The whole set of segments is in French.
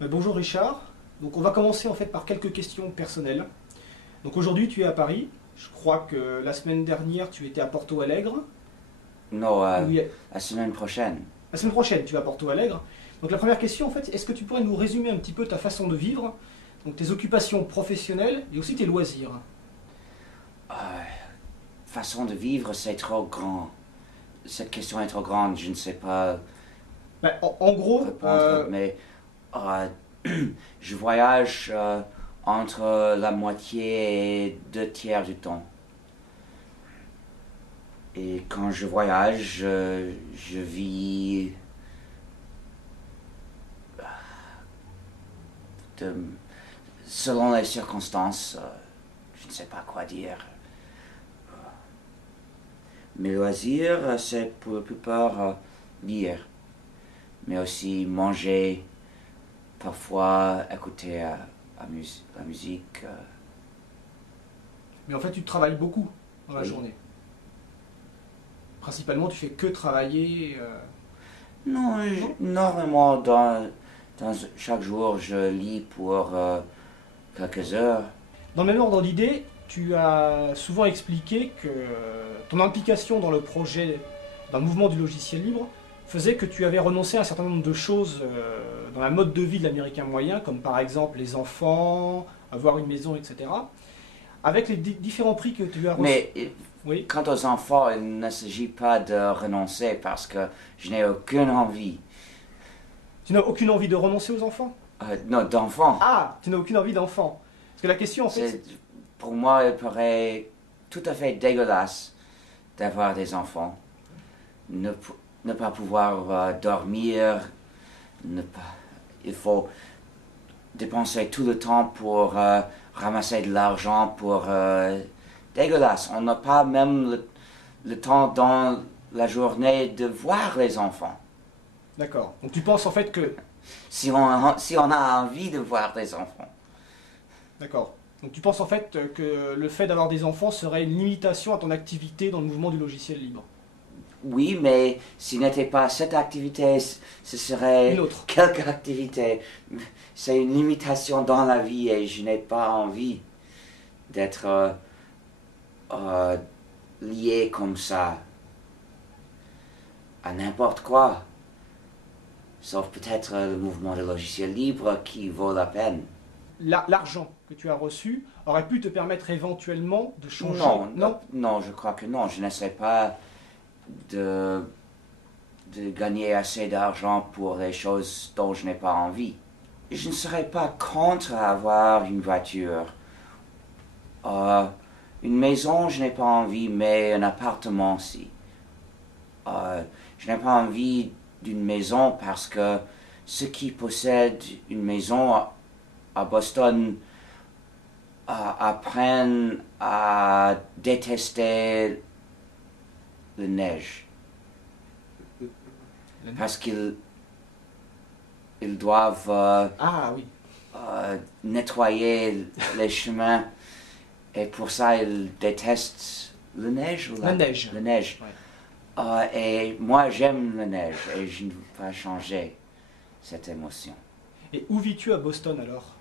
Bonjour Richard. Donc on va commencer en fait par quelques questions personnelles. Donc aujourd'hui tu es à Paris. Je crois que la semaine dernière tu étais à Porto Alegre. Non, Oui, la semaine prochaine. la semaine prochaine tu vas à Porto Alegre. Donc la première question en fait, est-ce que tu pourrais nous résumer un petit peu ta façon de vivre, donc tes occupations professionnelles et aussi tes loisirs? Euh, Façon de vivre, c'est trop grand. Cette question est trop grande, je ne sais pas En gros, répondre, mais euh, je voyage entre la moitié et deux tiers du temps. Et quand je voyage, je vis de- selon les circonstances. Je ne sais pas quoi dire. Mes loisirs, c'est pour la plupart lire, mais aussi manger, parfois écouter la musique. mais en fait tu travailles beaucoup dans la Oui. journée. Principalement tu fais que travailler. Non, Non. normalement, chaque jour, je lis pour quelques heures. Dans le même ordre d'idée, tu as souvent expliqué que ton implication dans le projet, dans le mouvement du logiciel libre, faisait que tu avais renoncé à un certain nombre de choses dans la mode de vie de l'Américain moyen, comme par exemple les enfants, avoir une maison, etc. Avec les différents prix que tu as reçus. Mais Oui. quant aux enfants, il ne s'agit pas de renoncer parce que je n'ai aucune envie. Tu n'as aucune envie de renoncer aux enfants? Non, d'enfants. Ah, tu n'as aucune envie d'enfants. Parce que la question en fait, Pour moi, il paraît tout à fait dégueulasse d'avoir des enfants. Ne pas pouvoir dormir, il faut dépenser tout le temps pour ramasser de l'argent pour... dégueulasse. On n'a pas même le temps dans la journée de voir les enfants. d'accord. Donc tu penses en fait que, Si on a envie de voir des enfants. d'accord. Donc tu penses en fait que le fait d'avoir des enfants serait une limitation à ton activité dans le mouvement du logiciel libre. Oui, mais s'il n'était pas cette activité, ce serait Une autre. quelque activité. C'est une limitation dans la vie et je n'ai pas envie d'être euh, lié comme ça à n'importe quoi. Sauf peut-être le mouvement de logiciels libres qui vaut la peine. L'argent que tu as reçu aurait pu te permettre éventuellement de changer. Non, je crois que non. Je n'essaie pas de, de gagner assez d'argent pour les choses dont je n'ai pas envie. Je ne serais pas contre avoir une voiture. Euh, une maison, je n'ai pas envie, mais un appartement, si. Je n'ai pas envie d'une maison parce que ceux qui possèdent une maison à Boston apprennent à détester la neige. Parce ils doivent Ah oui. nettoyer les chemins et pour ça ils détestent la neige ou La neige. La neige. Ouais. Et moi j'aime la neige et je ne veux pas changer cette émotion. Et où vis-tu à Boston alors?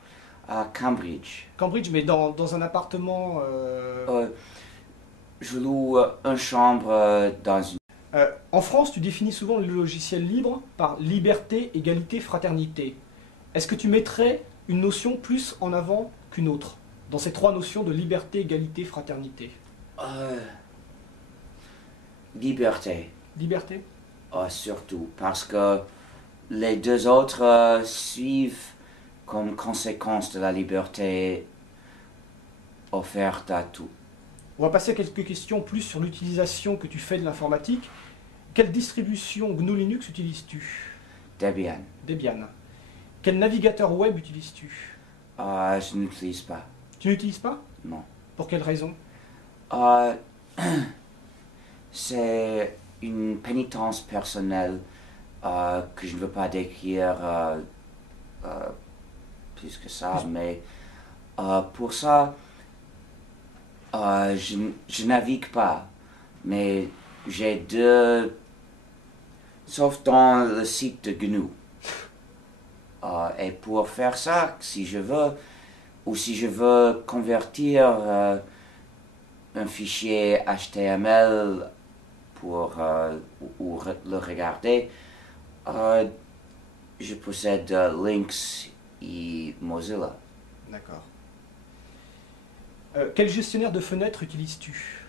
À Cambridge, Cambridge, mais dans un appartement. je loue une chambre dans une... En France, tu définis souvent le logiciel libre par liberté, égalité, fraternité. Est-ce que tu mettrais une notion plus en avant qu'une autre dans ces trois notions de liberté, égalité, fraternité? Liberté. Liberté? Surtout parce que les deux autres suivent comme conséquence de la liberté offerte à tout. On va passer à quelques questions plus sur l'utilisation que tu fais de l'informatique. Quelle distribution GNU Linux utilises-tu? Debian, Debian. Quel navigateur web utilises-tu? je n'utilise pas, Tu n'utilises pas? non. Pour quelle raison? Euh, c'est une pénitence personnelle que je ne veux pas décrire euh, plus que ça, mais pour ça, je navigue pas, mais j'ai deux, sauf dans le site de GNU. Et pour faire ça, si je veux, ou si je veux convertir un fichier HTML pour le regarder, je possède Lynx et Mozilla. D'accord. Quel gestionnaire de fenêtres utilises-tu?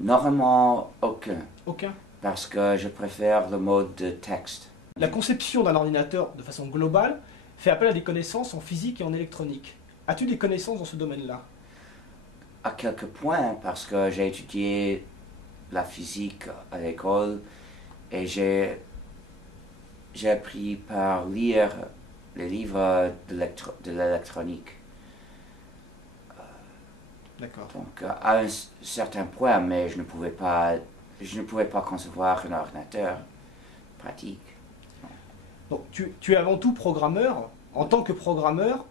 Normalement, aucun, Aucun. parce que je préfère le mode de texte. La conception d'un ordinateur de façon globale fait appel à des connaissances en physique et en électronique. As-tu des connaissances dans ce domaine-là? À quelques points, parce que j'ai étudié la physique à l'école et j'ai appris par lire les livres de l'électronique. D'accord. Donc à un certain point, mais je ne pouvais pas concevoir un ordinateur pratique. Donc, tu es avant tout programmeur. En tant que programmeur,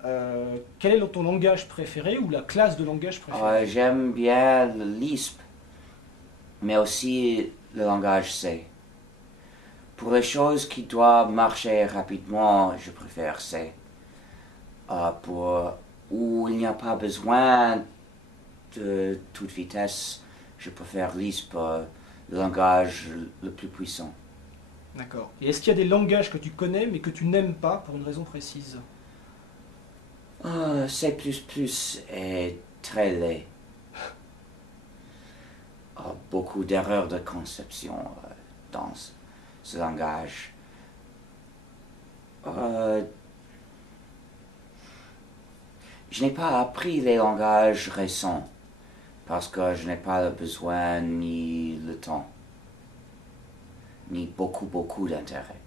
quel est ton langage préféré ou la classe de langage préférée? J'aime bien le Lisp, mais aussi le langage C. Pour les choses qui doivent marcher rapidement, je préfère C. Où il n'y a pas besoin de toute vitesse, je préfère Lisp, le langage le plus puissant. D'accord. Et est-ce qu'il y a des langages que tu connais mais que tu n'aimes pas pour une raison précise? C++ est très laid. Beaucoup d'erreurs de conception dans ce langage. Je n'ai pas appris les langages récents parce que je n'ai pas le besoin ni le temps, ni beaucoup d'intérêt.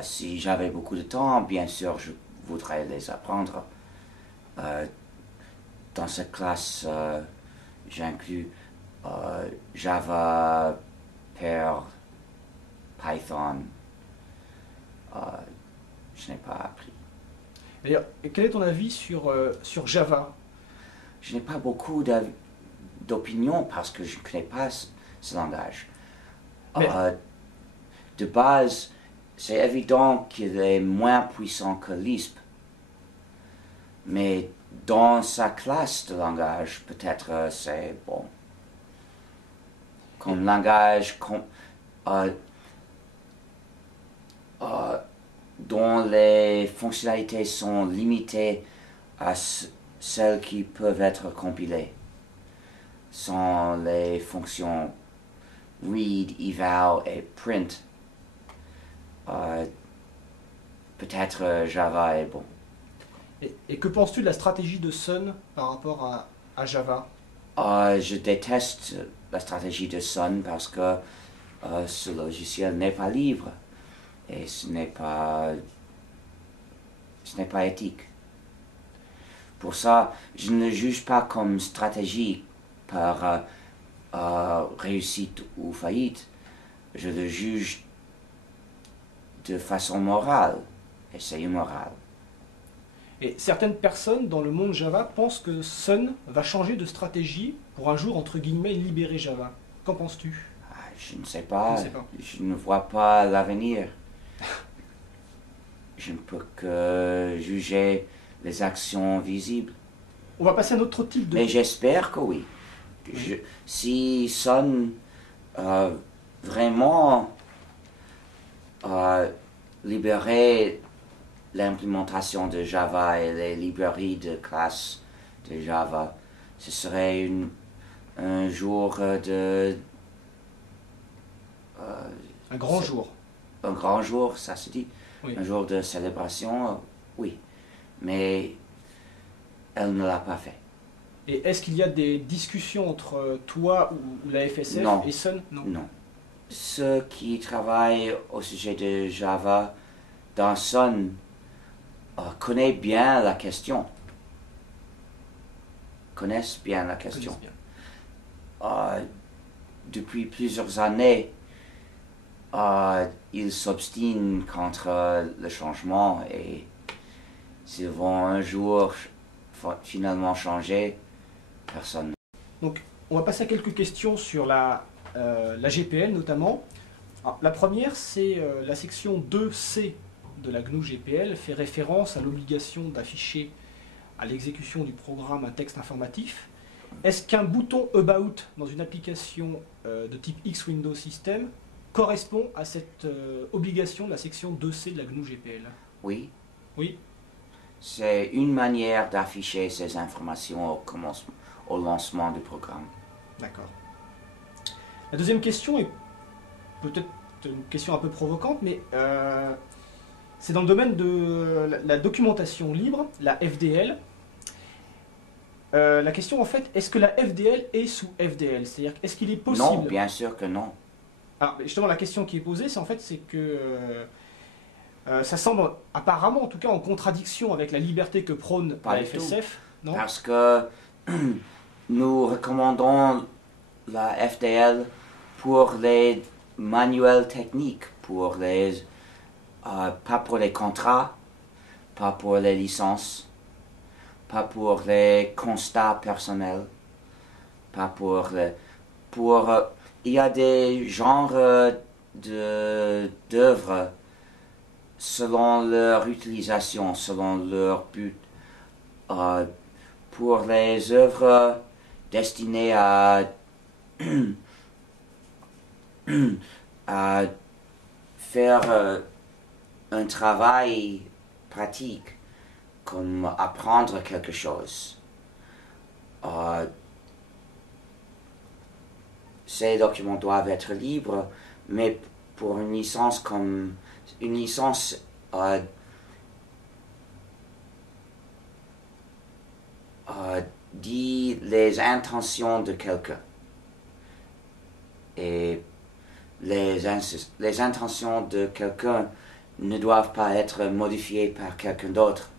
Si j'avais beaucoup de temps, bien sûr, je voudrais les apprendre. Dans cette classe, j'inclus Java, Perl, Python. Je n'ai pas appris. D'ailleurs, quel est ton avis sur Java? Je n'ai pas beaucoup d'opinion parce que je ne connais pas ce langage. De base, c'est évident qu'il est moins puissant que Lisp. Mais dans sa classe de langage, peut-être c'est bon. Comme langage dont les fonctionnalités sont limitées à celles qui peuvent être compilées, sont les fonctions read, eval et print. Peut-être Java est bon. Et que penses-tu de la stratégie de Sun par rapport à Java? Je déteste la stratégie de Sun parce que ce logiciel n'est pas libre et ce n'est pas éthique. Pour ça, je ne le juge pas comme stratégie par réussite ou faillite. Je le juge de façon morale et c'est immoral. Et certaines personnes dans le monde Java pensent que Sun va changer de stratégie pour un jour, entre guillemets, libérer Java. Qu'en penses-tu? Je ne sais pas. Je ne sais pas. Je ne vois pas l'avenir. Je ne peux que juger les actions visibles. On va passer à un autre type de... Mais j'espère que oui. Si Sun vraiment libérait l'implémentation de Java et les librairies de classe de Java, ce serait un jour un grand jour. Un grand jour, ça se dit. Oui. Un jour de célébration, oui. Mais elle ne l'a pas fait. Et est-ce qu'il y a des discussions entre toi ou la FSF Non. et Sun? Non. Ceux qui travaillent au sujet de Java dans Sun connaissent bien la question. Depuis plusieurs années, ils s'obstinent contre le changement et s'ils vont un jour finalement changer, personne. Donc, on va passer à quelques questions sur la GPL notamment. Alors, la première, c'est la section 2C de la GNU GPL fait référence à l'obligation d'afficher à l'exécution du programme un texte informatif. Est-ce qu'un bouton About dans une application de type X Windows System correspond à cette obligation de la section 2C de la GNU GPL? Oui. Oui. C'est une manière d'afficher ces informations au lancement du programme. D'accord. La deuxième question est peut-être une question un peu provocante, mais c'est dans le domaine de la documentation libre, la FDL. La question en fait, est-ce que la FDL est sous FDL? C'est-à-dire, est-ce qu'il est possible... Non, bien sûr que non. Alors, justement, la question qui est posée, c'est que ça semble apparemment, en tout cas, en contradiction avec la liberté que prône Pas la du tout. FSF, non? Parce que nous recommandons la FDL pour les manuels techniques, pas pour les contrats, pas pour les licences, pas pour les constats personnels, pas pour il y a des genres d'œuvres selon leur utilisation, selon leur but. Pour les œuvres destinées à à faire un travail pratique, comme apprendre quelque chose. Ces documents doivent être libres, mais pour une licence comme une licence dit les intentions de quelqu'un. Et les intentions de quelqu'un ne doivent pas être modifiées par quelqu'un d'autre.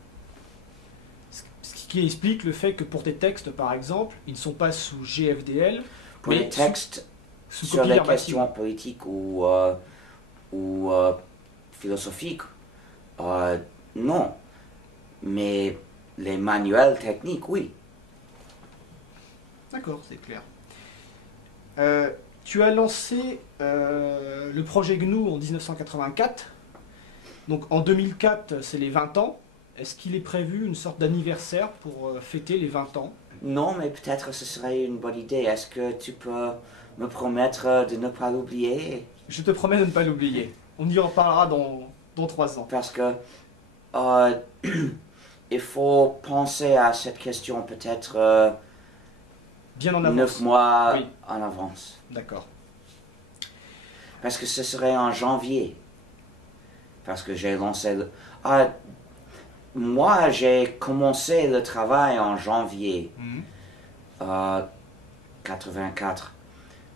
Ce qui explique le fait que pour tes textes, par exemple, ils ne sont pas sous GFDL, Pour mais les textes sous sur copie les verbatim. questions politiques ou philosophiques, non. Mais les manuels techniques, oui. D'accord, c'est clair. Tu as lancé le projet GNU en 1984. Donc en 2004, c'est les 20 ans. Est-ce qu'il est prévu une sorte d'anniversaire pour fêter les 20 ans? Non, mais peut-être ce serait une bonne idée. Est-ce que tu peux me promettre de ne pas l'oublier? Je te promets de ne pas l'oublier. On y en parlera dans 3 ans. Parce que il faut penser à cette question peut-être Bien en avance. 9 mois Oui. en avance. D'accord. Parce que ce serait en janvier. Parce que j'ai lancé moi, j'ai commencé le travail en janvier 84.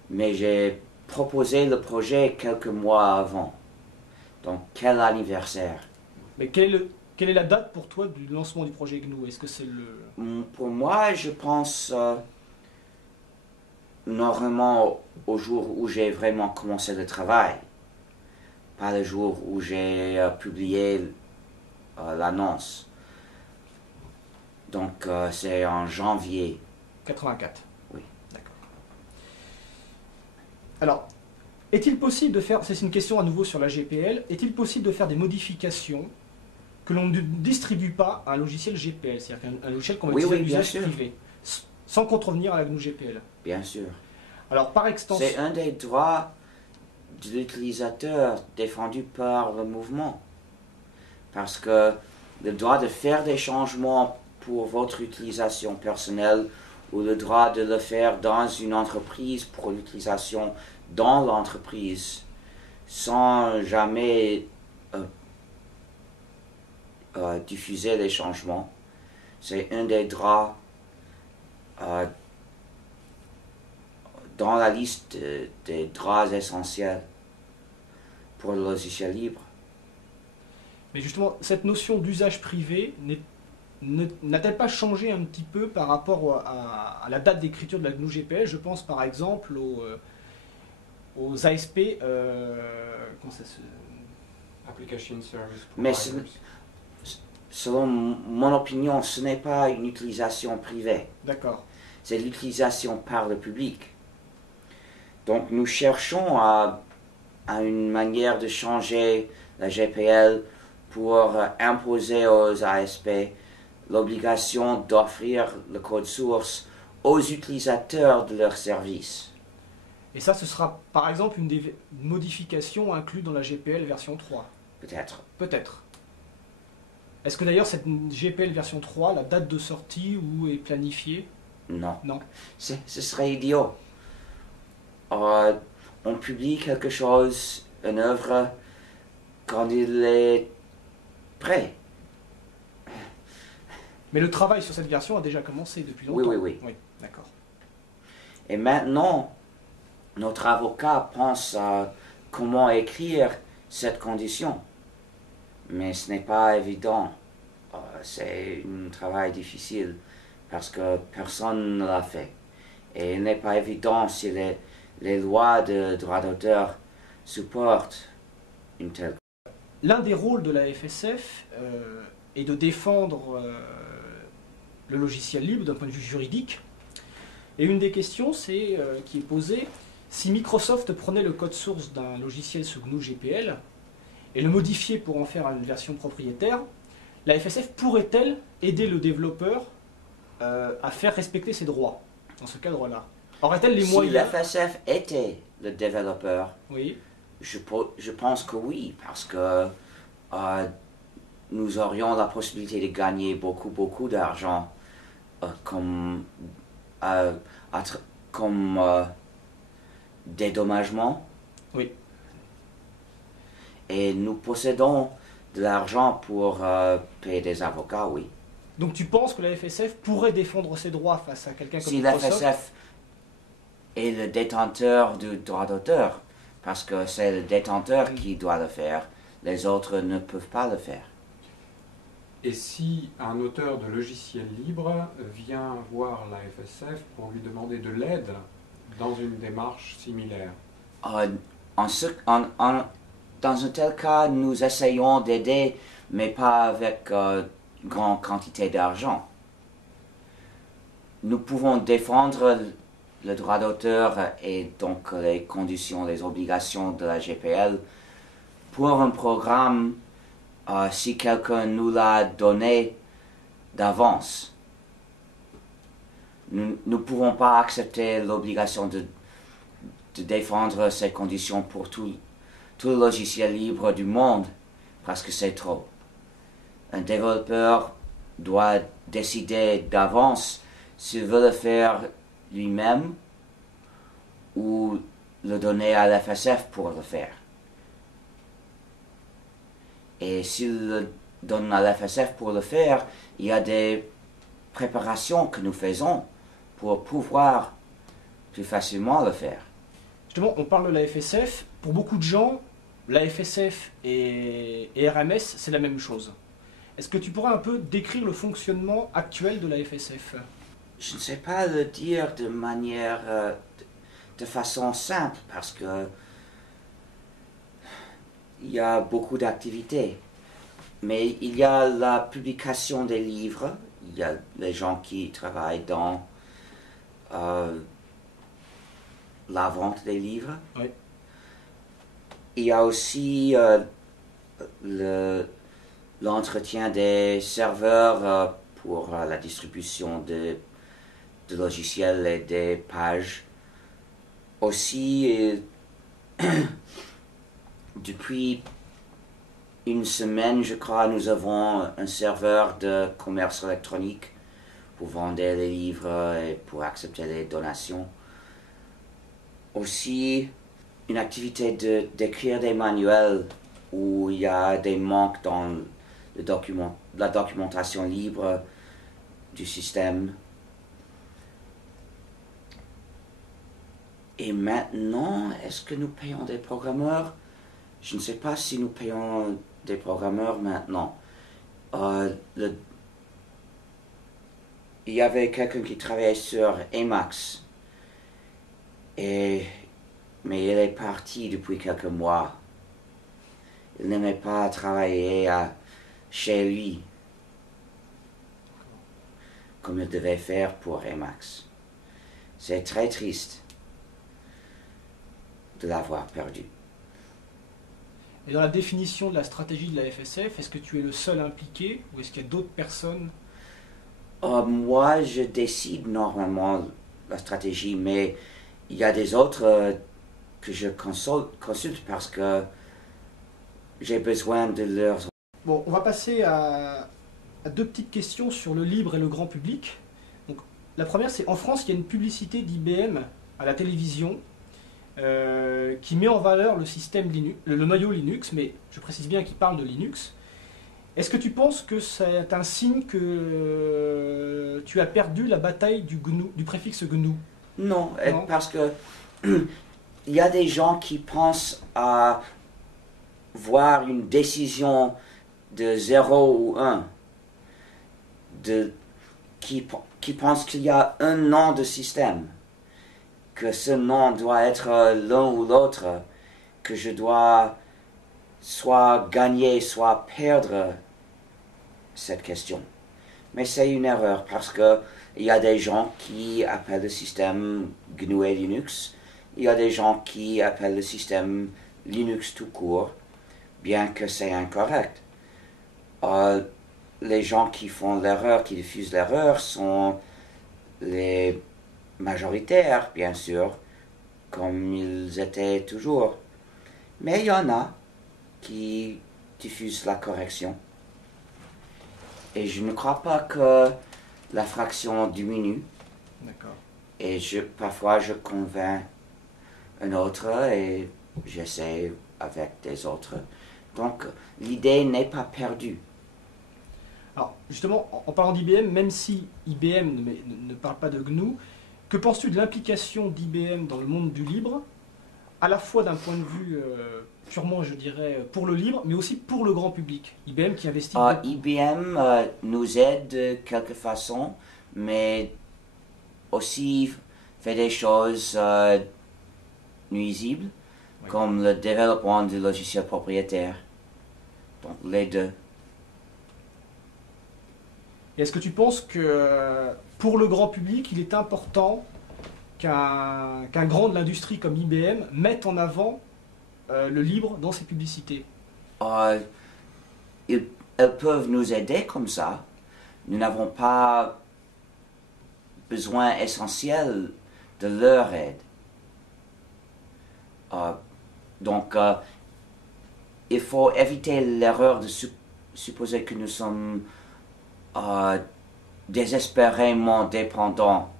Mais j'ai proposé le projet quelques mois avant. Donc, quel anniversaire? Mais quelle est la date pour toi du lancement du projet GNU? Est-ce que c'est le... Pour moi, je pense normalement au jour où j'ai vraiment commencé le travail. Pas le jour où j'ai publié l'annonce. Donc, c'est en janvier. 84. Oui. D'accord. Alors, est-il possible de faire, c'est une question à nouveau sur la GPL, est-il possible de faire des modifications que l'on ne distribue pas à un logiciel GPL, c'est-à-dire un logiciel qu'on va utiliser à l'usage privé, sans contrevenir à la GNU GPL? Bien sûr. Alors, par extension... C'est un des droits de l'utilisateur défendu par le mouvement. Parce que le droit de faire des changements pour votre utilisation personnelle ou le droit de le faire dans une entreprise pour l'utilisation dans l'entreprise sans jamais diffuser les changements, c'est un des droits dans la liste des droits essentiels pour le logiciel libre. Mais justement, cette notion d'usage privé n'a-t-elle pas changé un petit peu par rapport à la date d'écriture de la GNU GPL? Je pense par exemple aux ASP, comment ça se... Application Service Mais Providers. selon mon opinion, ce n'est pas une utilisation privée. D'accord. C'est l'utilisation par le public. Donc nous cherchons à une manière de changer la GPL pour imposer aux ASP l'obligation d'offrir le code source aux utilisateurs de leur service. Et ça, ce sera par exemple une des modifications incluses dans la GPL version 3. Peut-être. Peut-être. Est-ce que d'ailleurs cette GPL version 3, la date de sortie ou est planifiée? Non. Non. Ce serait idiot. On publie quelque chose, une œuvre, quand il est prêt. Mais le travail sur cette version a déjà commencé depuis longtemps. Oui. Oui, d'accord. Et maintenant, notre avocat pense à comment écrire cette condition. Mais ce n'est pas évident. C'est un travail difficile parce que personne ne l'a fait. Et il n'est pas évident si les lois de droit d'auteur supportent une telle. L'un des rôles de la FSF est de défendre le logiciel libre d'un point de vue juridique. Et une des questions qui est posée, si Microsoft prenait le code source d'un logiciel sous GNU GPL et le modifiait pour en faire une version propriétaire, la FSF pourrait-elle aider le développeur à faire respecter ses droits dans ce cadre-là? Aurait-elle les moyens? Si la FSF était le développeur, Oui. je pense que oui, parce que nous aurions la possibilité de gagner beaucoup d'argent comme dédommagement. Oui. Et nous possédons de l'argent pour payer des avocats, oui. Donc tu penses que la FSF pourrait défendre ses droits face à quelqu'un comme Si la Microsoft? FSF est le détenteur du droit d'auteur, parce que c'est le détenteur qui doit le faire, les autres ne peuvent pas le faire. Et si un auteur de logiciel libre vient voir la FSF pour lui demander de l'aide dans une démarche similaire? Dans un tel cas, nous essayons d'aider, mais pas avec grande quantité d'argent. Nous pouvons défendre le droit d'auteur et donc les conditions, les obligations de la GPL pour un programme si quelqu'un nous l'a donné d'avance. Nous ne pouvons pas accepter l'obligation de défendre ces conditions pour tout le logiciel libre du monde, parce que c'est trop. Un développeur doit décider d'avance s'il veut le faire lui-même ou le donner à l'FSF pour le faire. Et s'il le donne à l'FSF pour le faire, il y a des préparations que nous faisons pour pouvoir plus facilement le faire. Justement, on parle de la FSF. Pour beaucoup de gens, la FSF et RMS, c'est la même chose. Est-ce que tu pourrais un peu décrire le fonctionnement actuel de la FSF? Je ne sais pas le dire de manière, de façon simple, parce que il y a beaucoup d'activités. Mais il y a la publication des livres, il y a les gens qui travaillent dans la vente des livres. Oui. Il y a aussi l'entretien des serveurs pour la distribution de logiciels et des pages. Aussi, depuis une semaine, je crois, nous avons un serveur de commerce électronique pour vendre les livres et pour accepter les donations. Aussi, une activité d'écrire des manuels où il y a des manques dans la documentation libre du système. Et maintenant, est-ce que nous payons des programmeurs? Je ne sais pas si nous payons des programmeurs maintenant. Il y avait quelqu'un qui travaillait sur Emacs, mais il est parti depuis quelques mois. Il n'aimait pas travailler chez lui comme il devait faire pour Emacs. C'est très triste de l'avoir perdu. Et dans la définition de la stratégie de la FSF, est-ce que tu es le seul impliqué ou est-ce qu'il y a d'autres personnes? Moi, je décide normalement la stratégie, mais il y a des autres que je consulte parce que j'ai besoin de leurs... Bon, on va passer à deux petites questions sur le libre et le grand public. Donc, la première, c'est en France, il y a une publicité d'IBM à la télévision qui met en valeur le système Linux, le noyau Linux, mais je précise bien qu'il parle de Linux. Est-ce que tu penses que c'est un signe que tu as perdu la bataille du préfixe GNU? Non, Non. parce que il y a des gens qui pensent à voir une décision de 0 ou 1, qui pensent qu'il y a un nom de système, que ce nom doit être l'un ou l'autre, que je dois soit gagner, soit perdre cette question. Mais c'est une erreur parce que il y a des gens qui appellent le système GNU et Linux, il y a des gens qui appellent le système Linux tout court, bien que c'est incorrect. Les gens qui font l'erreur, qui diffusent l'erreur, sont les majoritaires, bien sûr, comme ils étaient toujours. Mais il y en a qui diffusent la correction. Et je ne crois pas que la fraction diminue. D'accord. Et parfois je convainc un autre et j'essaie avec des autres. Donc l'idée n'est pas perdue. Alors, justement, en parlant d'IBM, même si IBM ne parle pas de GNU, que penses-tu de l'implication d'IBM dans le monde du libre, à la fois d'un point de vue purement, je dirais, pour le libre, mais aussi pour le grand public? IBM qui investit beaucoup. IBM nous aide de quelque façon, mais aussi fait des choses nuisibles, Oui. comme le développement de logiciels propriétaires. Donc les deux. Et est-ce que tu penses que pour le grand public, il est important qu'un grand de l'industrie comme IBM mette en avant le libre dans ses publicités? Elles peuvent nous aider comme ça. Nous n'avons pas besoin essentiel de leur aide. Donc, il faut éviter l'erreur de supposer que nous sommes désespérément dépendants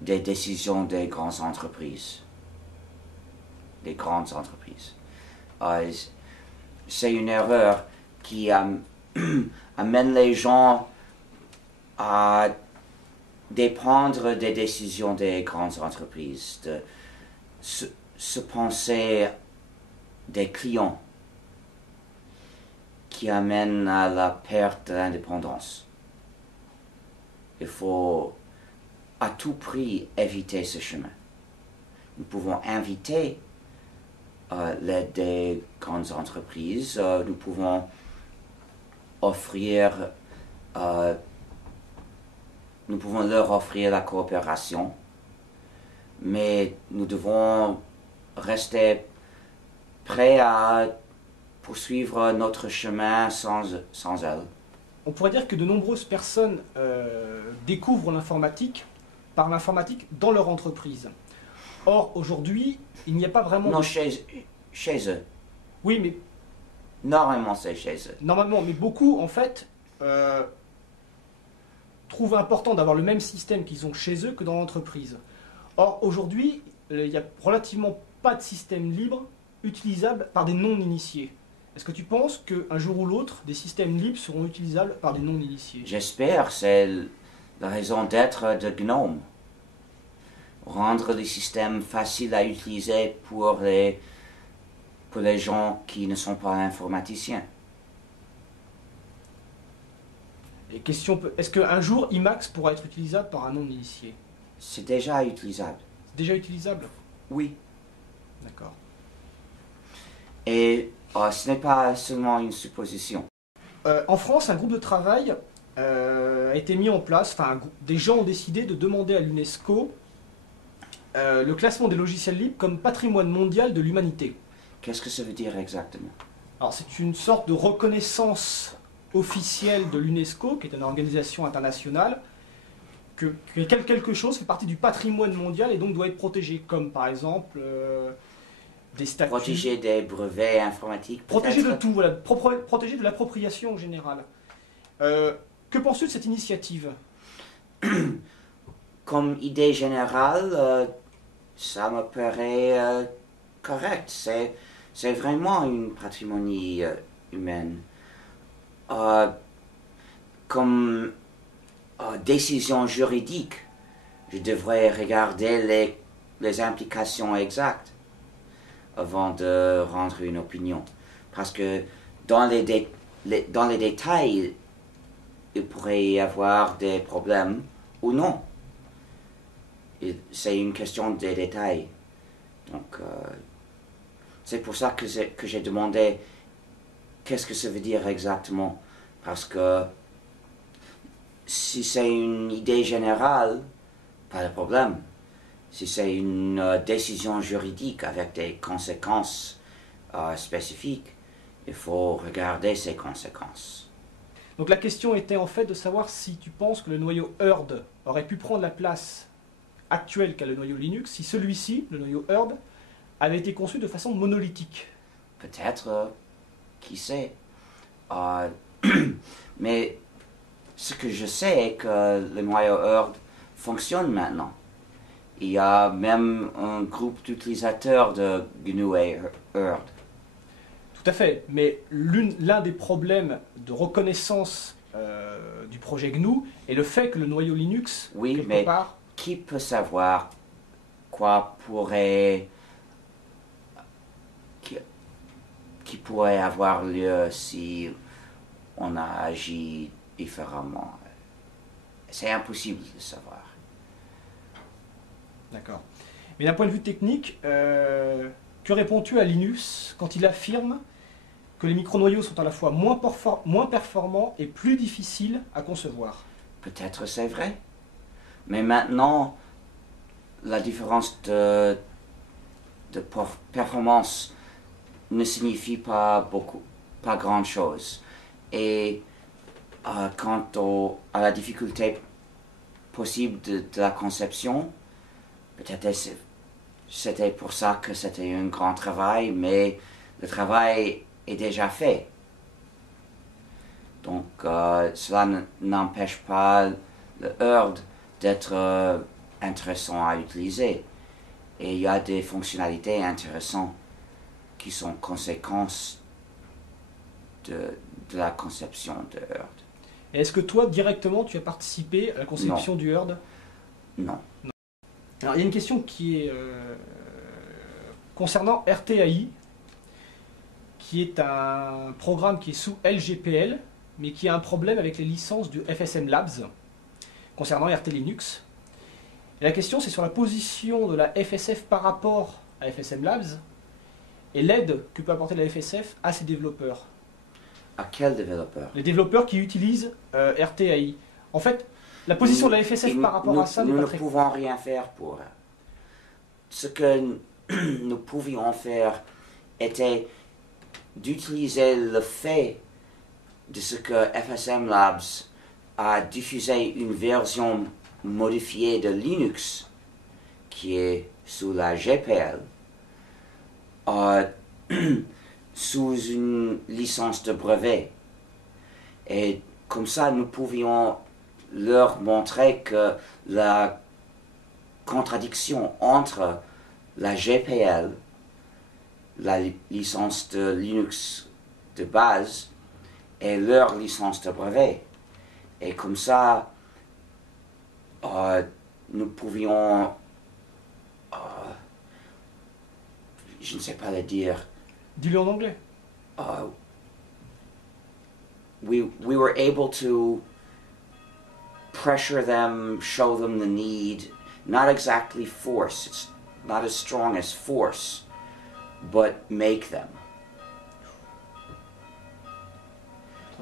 des décisions des grandes entreprises. Des grandes entreprises. C'est une erreur qui amène les gens à dépendre des décisions des grandes entreprises, de se penser des clients, qui amène à la perte de l'indépendance. Il faut à tout prix éviter ce chemin. Nous pouvons inviter l'aide des grandes entreprises, nous pouvons nous pouvons leur offrir la coopération, mais nous devons rester prêts à poursuivre notre chemin sans elles. On pourrait dire que de nombreuses personnes découvrent l'informatique par l'informatique dans leur entreprise. Or, aujourd'hui, il n'y a pas vraiment... Non, chez eux. Oui, mais Normalement, c'est chez eux. normalement, mais beaucoup, en fait, trouvent important d'avoir le même système qu'ils ont chez eux que dans l'entreprise. Or, aujourd'hui, il n'y a relativement pas de système libre utilisable par des non-initiés. Est-ce que tu penses qu'un jour ou l'autre, des systèmes libres seront utilisables par des non-initiés? J'espère, c'est la raison d'être de GNOME. Rendre les systèmes faciles à utiliser pour les gens qui ne sont pas informaticiens. Et question, est-ce qu'un jour Emacs pourra être utilisable par un non-initié? C'est déjà utilisable. C'est déjà utilisable? Oui. D'accord. Et ce n'est pas seulement une supposition. En France, un groupe de travail a été mis en place, enfin des gens ont décidé de demander à l'UNESCO le classement des logiciels libres comme patrimoine mondial de l'humanité. Qu'est-ce que ça veut dire exactement? Alors c'est une sorte de reconnaissance officielle de l'UNESCO, qui est une organisation internationale, que quelque chose fait partie du patrimoine mondial et donc doit être protégé, comme par exemple des statues. Protéger des brevets informatiques. Protéger de peut-être. tout, voilà, protéger de l'appropriation en général. Que penses-tu de cette initiative? Comme idée générale, ça me paraît correct. C'est vraiment une patrimoine humaine. Comme décision juridique, je devrais regarder les implications exactes avant de rendre une opinion. Parce que dans les détails, il pourrait y avoir des problèmes ou non. C'est une question des détails. Donc, c'est pour ça que j'ai demandé qu'est-ce que ça veut dire exactement. Parce que si c'est une idée générale, pas de problème. Si c'est une décision juridique avec des conséquences spécifiques, il faut regarder ces conséquences. Donc la question était en fait de savoir si tu penses que le noyau Hurd aurait pu prendre la place actuelle qu'a le noyau Linux, si celui-ci, le noyau Hurd, avait été conçu de façon monolithique. Peut-être, qui sait. Mais ce que je sais est que le noyau Hurd fonctionne maintenant. Il y a même un groupe d'utilisateurs de GNU et Hurd. Tout à fait, mais l'un des problèmes de reconnaissance du projet GNU est le fait que le noyau Linux, Oui, quelque mais part... qui peut savoir quoi pourrait... qui pourrait avoir lieu si on a agi différemment? C'est impossible de savoir. D'accord. Mais d'un point de vue technique, que réponds-tu à Linus quand il affirme que les micronoyaux sont à la fois moins performants et plus difficiles à concevoir? Peut-être c'est vrai. Mais maintenant, la différence de performance ne signifie pas grand-chose. Et quant à la difficulté possible de la conception, peut-être c'était pour ça que c'était un grand travail, mais le travail est déjà fait. Donc cela n'empêche pas le Hurd d'être intéressant à utiliser. Et il y a des fonctionnalités intéressantes qui sont conséquences de la conception de Hurd. Est-ce que toi, directement, tu as participé à la conception du Hurd? Non. Alors, il y a une question qui est concernant RTAI, qui est un programme qui est sous LGPL, mais qui a un problème avec les licences du FSM Labs, concernant RT Linux. Et la question, c'est sur la position de la FSF par rapport à FSM Labs, et l'aide que peut apporter la FSF à ses développeurs. À quel développeur? Les développeurs qui utilisent RTAI. En fait, la position de la FSF par rapport à ça n'est nous pas ne très... pouvons rien faire pour. Ce que nous pouvions faire était d'utiliser le fait de ce que FSM Labs a diffusé une version modifiée de Linux qui est sous la GPL sous une licence de brevet. Et comme ça, nous pouvions leur montrer que la contradiction entre la GPL, la licence de Linux de base, et leur licence de brevet. Et comme ça, nous pouvions, je ne sais pas le dire. Dis-le en anglais. We were able to pressure them, show them the need, not exactly force, it's not as strong as force, but make them.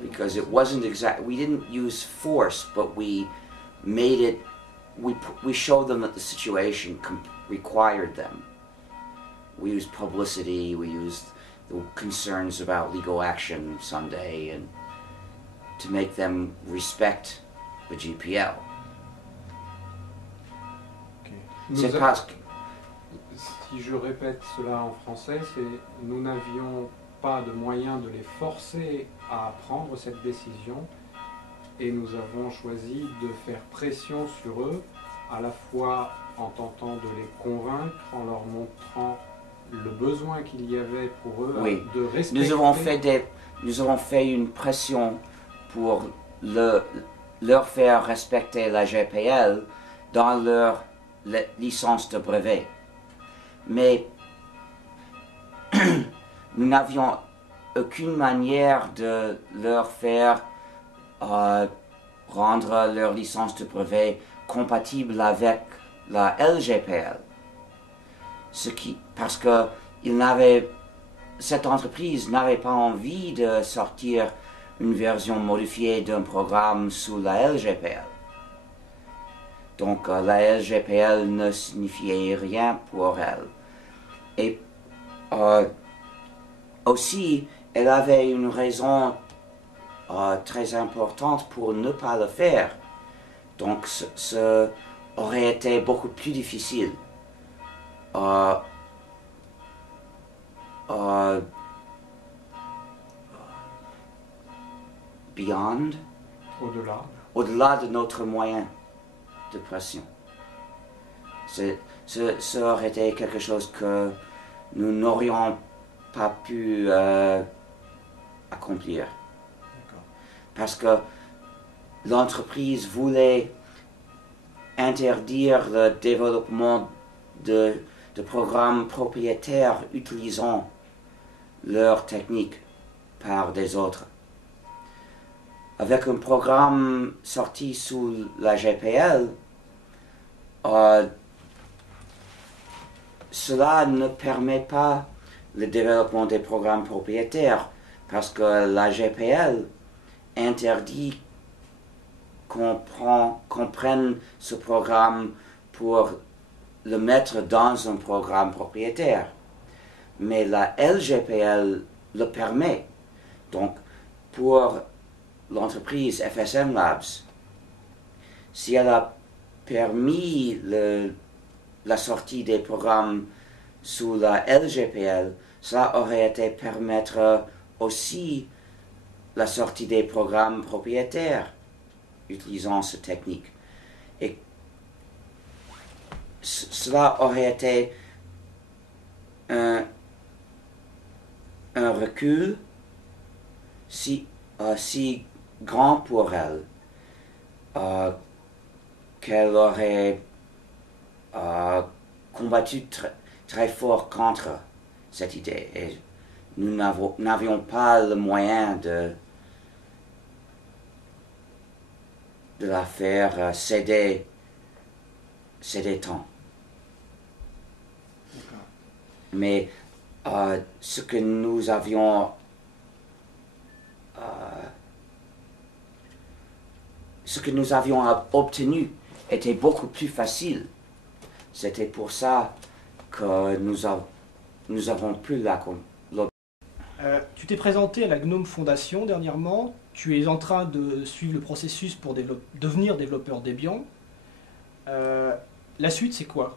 Because it wasn't we didn't use force, but we made it, we showed them that the situation required them. We used publicity, we used the concerns about legal action someday, and to make them respect the GPL. C'est Nous a- parce que Si je répète cela en français, c'est nous n'avions pas de moyen de les forcer à prendre cette décision et nous avons choisi de faire pression sur eux, à la fois en tentant de les convaincre, en leur montrant le besoin qu'il y avait pour eux Oui. de respecter. nous avons fait une pression pour leur faire respecter la GPL dans leur licence de brevet. Mais nous n'avions aucune manière de leur faire rendre leur licence de brevet compatible avec la LGPL. Parce que cette entreprise n'avait pas envie de sortir une version modifiée d'un programme sous la LGPL. Donc la LGPL ne signifiait rien pour elle. Et aussi, elle avait une raison très importante pour ne pas le faire. Donc ce aurait été beaucoup plus difficile. Beyond, Au-delà. au-delà de notre moyen de pression. Ça aurait été quelque chose que nous n'aurions pas pu accomplir. Parce que l'entreprise voulait interdire le développement de programmes propriétaires utilisant leur technique par des autres. Avec un programme sorti sous la GPL, cela ne permet pas le développement des programmes propriétaires parce que la GPL interdit qu'on prenne ce programme pour le mettre dans un programme propriétaire. Mais la LGPL le permet. Donc, pour l'entreprise FSM Labs, si elle a permis la sortie des programmes sous la LGPL, ça aurait été permettre aussi la sortie des programmes propriétaires utilisant cette technique. Et cela aurait été un recul si grand pour elle qu'elle aurait combattu très fort contre cette idée. Et nous n'avions pas le moyen de la faire céder tant. Mais ce que nous avions obtenu était beaucoup plus facile. C'était pour ça que nous avons pu tu t'es présenté à la GNOME Foundation dernièrement. Tu es en train de suivre le processus pour devenir développeur Debian. La suite, c'est quoi?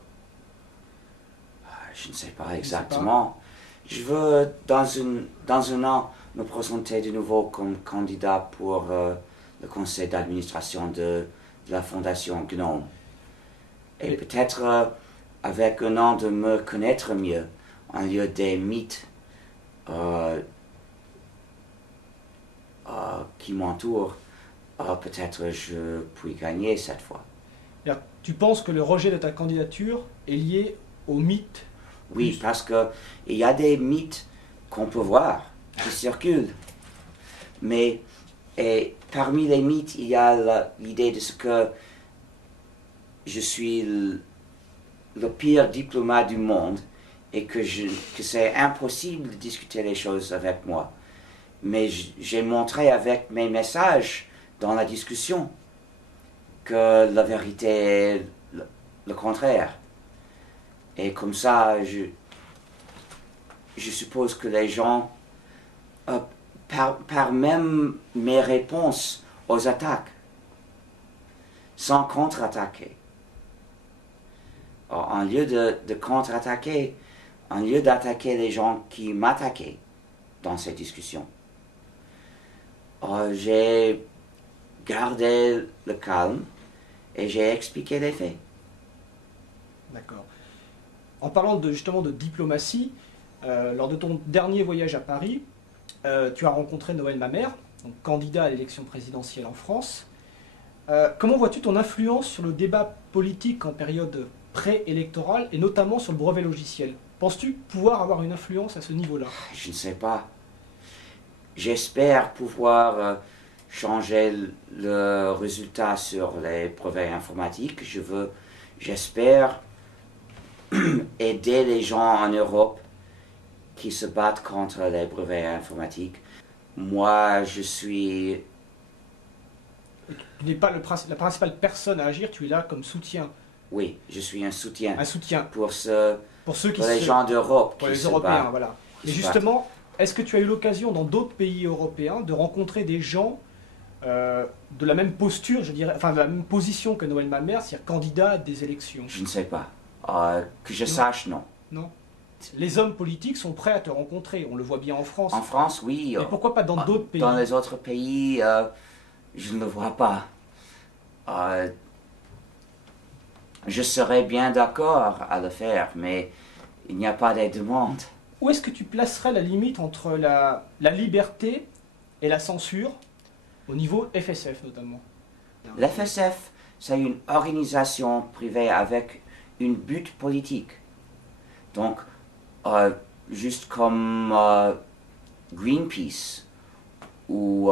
Je ne sais pas exactement. Je veux, dans un an, me présenter de nouveau comme candidat pour le conseil d'administration de la fondation GNOME. Et peut-être, avec un an de me connaître mieux, en lieu des mythes qui m'entourent, peut-être je puis gagner cette fois. Tu penses que le rejet de ta candidature est lié au mythe? Oui, parce qu'il y a des mythes qu'on peut voir, qui circulent. Mais parmi les mythes, il y a l'idée de ce que je suis le pire diplomate du monde et que c'est impossible de discuter les choses avec moi. Mais j'ai montré avec mes messages dans la discussion que la vérité est le contraire. Et comme ça, je suppose que les gens, par même mes réponses aux attaques, sans contre-attaquer, en lieu de contre-attaquer, en lieu d'attaquer les gens qui m'attaquaient dans ces discussions, j'ai gardé le calme et j'ai expliqué les faits. D'accord. En parlant justement de diplomatie, lors de ton dernier voyage à Paris, tu as rencontré Noël Mamère, donc candidat à l'élection présidentielle en France. Comment vois-tu ton influence sur le débat politique en période préélectorale et notamment sur le brevet logiciel? Penses-tu pouvoir avoir une influence à ce niveau-là? Je ne sais pas. J'espère pouvoir changer le résultat sur les brevets informatiques. J'espère aider les gens en Europe qui se battent contre les brevets informatiques. Moi, je suis... Tu n'es pas la principale personne à agir, tu es là comme soutien. Oui, je suis un soutien. Un soutien. Pour les gens d'Europe. Pour les Européens, voilà. Et justement, est-ce que tu as eu l'occasion dans d'autres pays européens de rencontrer des gens de la même posture, je dirais, enfin de la même position que Noël Mamère, c'est-à-dire candidat à des élections? Je ne sais pas. Que je sache, non. Non. Les hommes politiques sont prêts à te rencontrer, on le voit bien en France. En France, oui. Mais pourquoi pas dans d'autres pays? Dans les autres pays, je ne le vois pas. Je serais bien d'accord à le faire, mais il n'y a pas de demande. Où est-ce que tu placerais la limite entre la liberté et la censure, au niveau FSF notamment? L'FSF, c'est une organisation privée avec un but politique. Donc, juste comme Greenpeace ou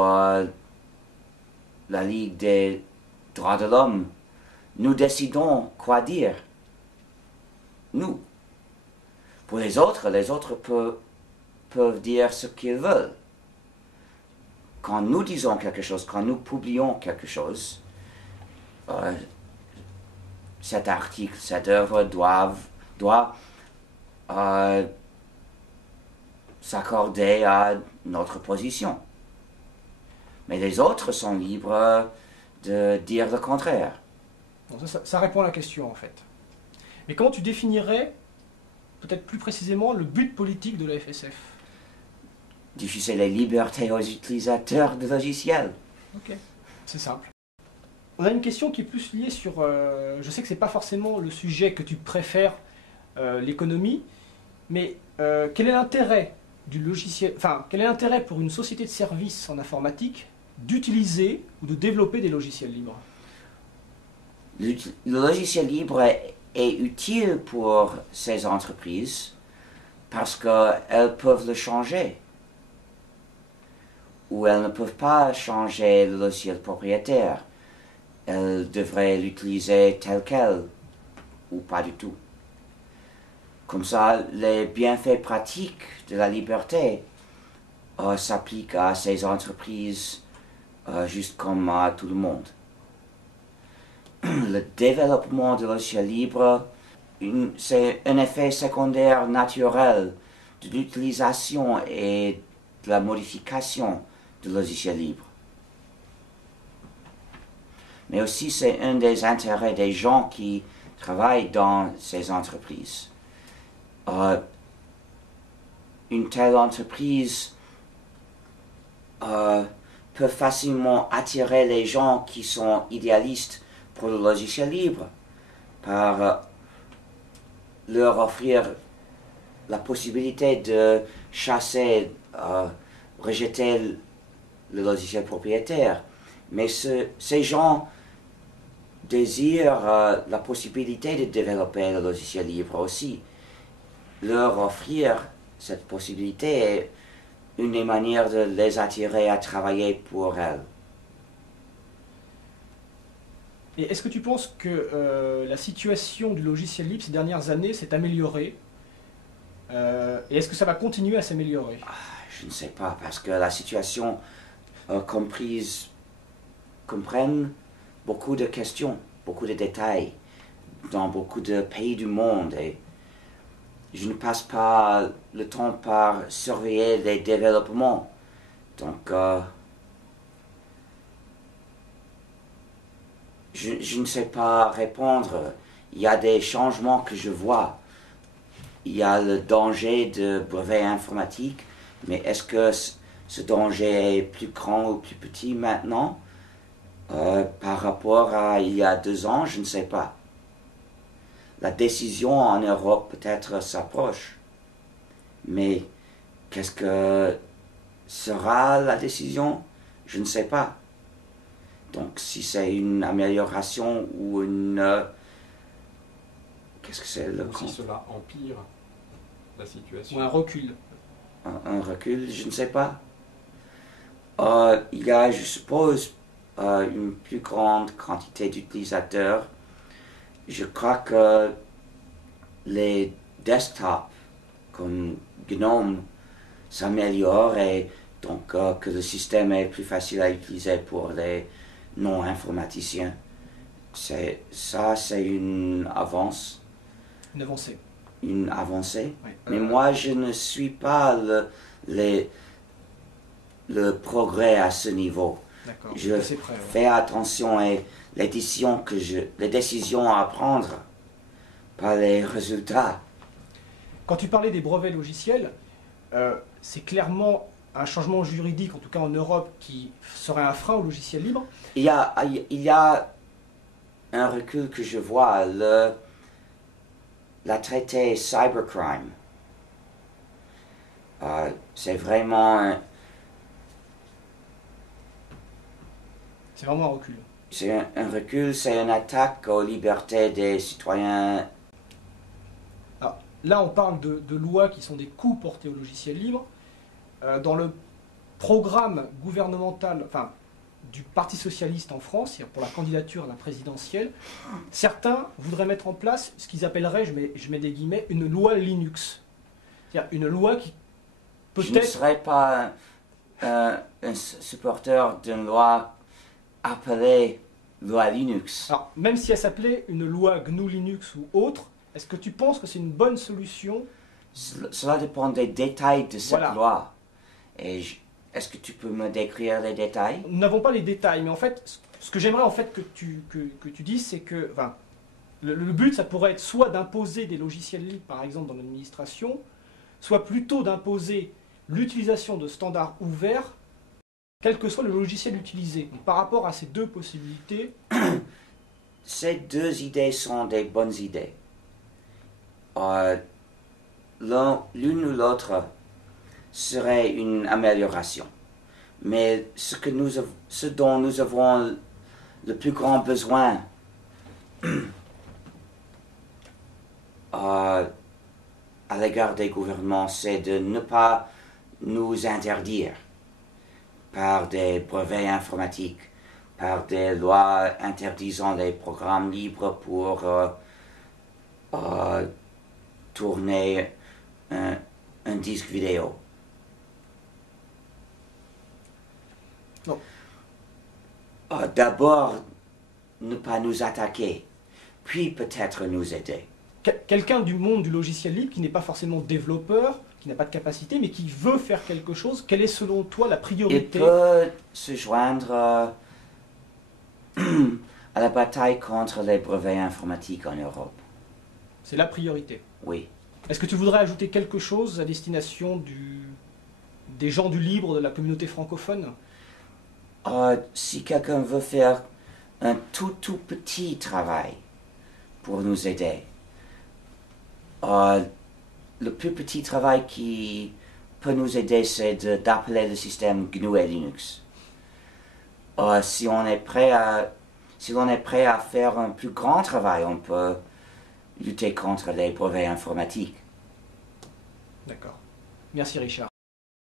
la Ligue des droits de l'homme, nous décidons quoi dire. Nous. Pour les autres peuvent dire ce qu'ils veulent. Quand nous disons quelque chose, quand nous publions quelque chose, cet article, cette œuvre doit s'accorder à notre position. Mais les autres sont libres de dire le contraire. Bon, ça répond à la question en fait. Mais comment tu définirais, peut-être plus précisément, le but politique de la FSF? Diffuser les libertés aux utilisateurs de logiciels. Ok, c'est simple. On a une question qui est plus liée sur... je sais que c'est pas forcément le sujet que tu préfères, l'économie, mais quel est l'intérêt du logiciel... Enfin, quel est l'intérêt pour une société de services en informatique d'utiliser ou de développer des logiciels libres? Le logiciel libre est utile pour ces entreprises parce qu'elles peuvent le changer. Ou elles ne peuvent pas changer le logiciel propriétaire. Elles devraient l'utiliser tel quel ou pas du tout. Comme ça, les bienfaits pratiques de la liberté s'appliquent à ces entreprises juste comme à tout le monde. Le développement de logiciels libres, c'est un effet secondaire naturel de l'utilisation et de la modification de logiciels libres. Mais aussi c'est un des intérêts des gens qui travaillent dans ces entreprises. Une telle entreprise peut facilement attirer les gens qui sont idéalistes pour le logiciel libre par leur offrir la possibilité de chasser, rejeter le logiciel propriétaire. Mais ces gens désirent la possibilité de développer le logiciel libre aussi. Leur offrir cette possibilité est une des manières de les attirer à travailler pour elles. Et est-ce que tu penses que la situation du logiciel libre ces dernières années s'est améliorée et est-ce que ça va continuer à s'améliorer? Je ne sais pas, parce que la situation comprenne beaucoup de questions, beaucoup de détails dans beaucoup de pays du monde. Et je ne passe pas le temps par surveiller les développements. Donc, je ne sais pas répondre. Il y a des changements que je vois. Il y a le danger de brevet informatique, mais est-ce que ce danger est plus grand ou plus petit maintenant par rapport à il y a 2 ans? Je ne sais pas. La décision en Europe peut-être s'approche, mais qu'est-ce que sera la décision? Je ne sais pas. Donc si c'est une amélioration ou une... qu'est-ce que c'est le Ou si cela empire la situation. Ou un recul. Un recul, je ne sais pas. Il y a, je suppose, une plus grande quantité d'utilisateurs. Je crois que les desktops comme GNOME s'améliorent et donc que le système est plus facile à utiliser pour les non-informaticiens. C'est une avance. Une avancée. Une avancée. Oui. Mais moi, je ne suis pas le progrès à ce niveau. D'accord. Je Prêt, ouais. fais attention et les décisions à prendre, pas les résultats. Quand tu parlais des brevets logiciels, c'est clairement un changement juridique, en tout cas en Europe, qui serait un frein au logiciel libre. Il y a un recul que je vois, la traité cybercrime. C'est vraiment C'est vraiment un recul. c'est un recul, c'est une attaque aux libertés des citoyens. Alors, là, on parle de lois qui sont des coûts portés au logiciel libre. Dans le programme gouvernemental, enfin, du Parti socialiste en France, c'est-à-dire pour la candidature à la présidentielle, certains voudraient mettre en place ce qu'ils appelleraient, je mets des guillemets, une loi Linux. C'est-à-dire une loi qui Je ne peut-être... serais pas un supporter d'une loi appelée loi Linux. Alors, même si elle s'appelait une loi GNU Linux ou autre, est-ce que tu penses que c'est une bonne solution? Cela dépend des détails de cette Voilà. loi. Et est-ce que tu peux me décrire les détails? Nous n'avons pas les détails, mais en fait, ce que j'aimerais en fait que tu dises, c'est que enfin, le but, ça pourrait être soit d'imposer des logiciels libres, par exemple, dans l'administration, soit plutôt d'imposer l'utilisation de standards ouverts, quel que soit le logiciel utilisé. Donc, par rapport à ces deux possibilités... Ces 2 idées sont des bonnes idées. L'une ou l'autre serait une amélioration. Mais ce dont nous avons le plus grand besoin à l'égard des gouvernements, c'est de ne pas nous interdire par des brevets informatiques, par des lois interdisant les programmes libres pour tourner un disque vidéo. Non. D'abord, ne pas nous attaquer, puis peut-être nous aider. Quelqu'un du monde du logiciel libre qui n'est pas forcément développeur, qui n'a pas de capacité, mais qui veut faire quelque chose, quelle est selon toi la Il priorité? peut se joindre à la bataille contre les brevets informatiques en Europe. C'est la priorité. Oui. Est-ce que tu voudrais ajouter quelque chose à destination des gens du libre, de la communauté francophone? Si quelqu'un veut faire un tout petit travail pour nous aider, le plus petit travail qui peut nous aider, c'est d'appeler le système GNU et Linux. Si l'on est prêt à faire un plus grand travail, on peut lutter contre les brevets informatiques. D'accord. Merci Richard.